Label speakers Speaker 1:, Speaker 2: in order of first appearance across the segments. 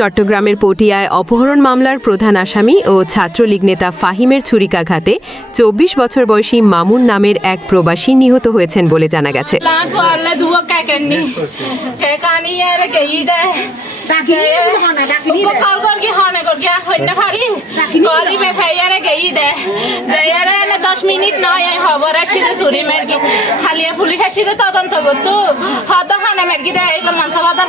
Speaker 1: চট্টগ্রামের পটিয়ায় অপহরণ মামলার প্রধান আসামি ও ছাত্রলীগ নেতা ফাহিমের ছুরিকাঘাতে চব্বিশ বছর বয়সী মামুন নামের এক প্রবাসী নিহত হয়েছেন বলে জানা গেছে।
Speaker 2: laan alle duwa kakenni ke kani yere ke ide ko kal kor ki hone kor ki honna phari kali be phayere ke ide jayere ene 10 minute নয় খবর আসিলে চুরি মেরকি খালিয়ে পুলিশ আসিলে তদন্ত করতো। হদ খানে মেরকি দে এগুলো মানসা বাজার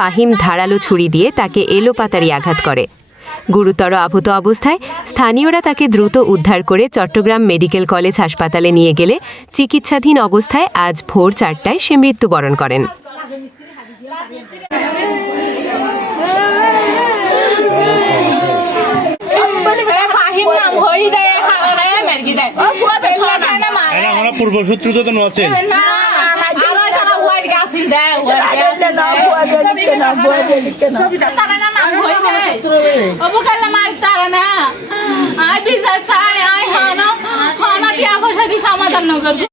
Speaker 1: ফাহিম ধারালো ছুরি দিয়ে তাকে এলোপাতারি আঘাত করে। গুরুতর আহত অবস্থায় স্থানীয়রা তাকে দ্রুত উদ্ধার করে চট্টগ্রাম মেডিকেল কলেজ হাসপাতালে নিয়ে গেলে চিকিৎসাধীন অবস্থায় আজ ভোর চারটায় সে মৃত্যুবরণ করেন।
Speaker 2: ফুয়া তো
Speaker 3: আছে
Speaker 2: গাছিল দেয় তারা না নাম হই দেয় অবু মার তারা না আই বিজা সাই আই হানা হানা টিয়া পয়সা দি সমাধান